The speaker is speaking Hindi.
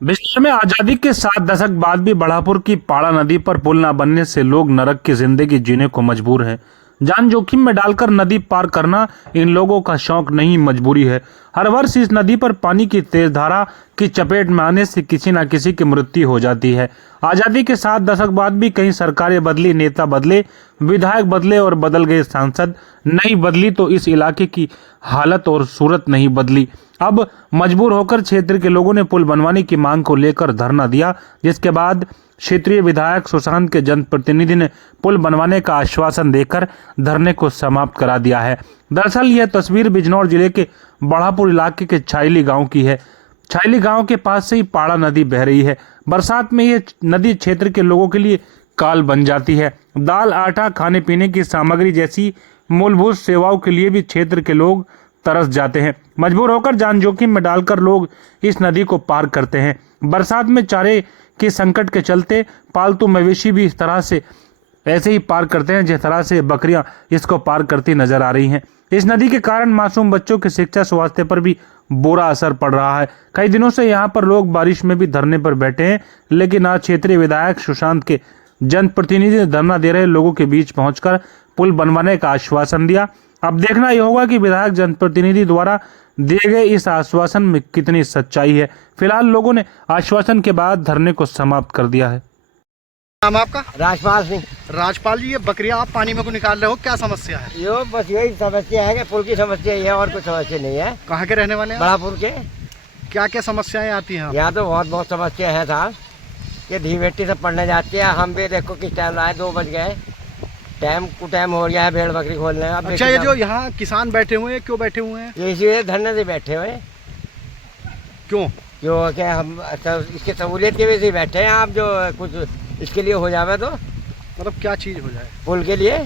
बिहार में आजादी के 7 दशक बाद भी बढ़ापुर की पाड़ा नदी पर पुल न बनने से लोग नरक की जिंदगी जीने को मजबूर हैं। जान जोखिम में डालकर नदी पार करना इन लोगों का शौक नहीं, मजबूरी है। हर वर्ष इस नदी पर पानी की तेज धारा की चपेट में आने से किसी न किसी की मृत्यु हो जाती है। आजादी के 7 दशक बाद भी कई सरकारें बदली, नेता बदले, विधायक बदले और बदल गए सांसद नहीं बदली तो इस इलाके की हालत और सूरत नहीं बदली। अब मजबूर होकर क्षेत्र के लोगों ने पुल बनवाने की मांग को लेकर धरना दिया, जिसके बाद क्षेत्रीय विधायक सुशांत के जनप्रतिनिधि ने पुल बनवाने का आश्वासन देकर धरने को समाप्त करा दिया है। दरअसल यह तस्वीर बिजनौर जिले के बढ़ापुर इलाके के छाइली गांव की है। छाइली गांव के पास से ही पाड़ा नदी बह रही है। बरसात में ये नदी क्षेत्र के लोगों के लिए काल बन जाती है। दाल, आटा, खाने पीने की सामग्री जैसी मूलभूत सेवाओं के लिए भी क्षेत्र के लोग तरस जाते हैं। मजबूर होकर जान जोखिम में डालकर लोग इस नदी को पार करते हैं। बरसात में चारे के संकट के चलते पालतू मवेशी भी इस तरह से ऐसे ही पार करते हैं जिस तरह से बकरियां इसको पार करती नजर आ रही हैं। इस नदी के कारण मासूम बच्चों की शिक्षा, स्वास्थ्य पर भी बुरा असर पड़ रहा है। कई दिनों से यहाँ पर लोग बारिश में भी धरने पर बैठे हैं, लेकिन आज क्षेत्रीय विधायक सुशांत के जनप्रतिनिधि ने धरना दे रहे लोगों के बीच पहुंचकर पुल बनवाने का आश्वासन दिया। अब देखना यह होगा कि विधायक जनप्रतिनिधि द्वारा दिए गए इस आश्वासन में कितनी सच्चाई है। फिलहाल लोगों ने आश्वासन के बाद धरने को समाप्त कर दिया है। नाम आपका? राजपाल सिंह। राजपाल जी, ये बकरियां आप पानी में को निकाल रहे हो, क्या समस्या है? यो बस यही समस्या है कि पुल की समस्या ही है और कुछ समस्या नहीं है। कहाँ के रहने वाले हैं? बढ़ापुर के। क्या क्या समस्याएं आती हैं? यहाँ तो बहुत समस्या है साहब। ये धी बेटी सब पढ़ने जाती है। हम भी देखो किस टाइम आए, 2 बज गए, टाइम हो गया है भेड़ बकरी खोलने। अब अच्छा, ये जो यहाँ किसान बैठे हुए हैं, क्यों बैठे हुए हैं? ये इसीलिए धरने से बैठे हुए। क्यों? जो क्या हम इसके सहूलियत की वजह से बैठे हैं। आप जो कुछ इसके लिए हो जावे तो मतलब क्या चीज हो जाए? पुल के लिए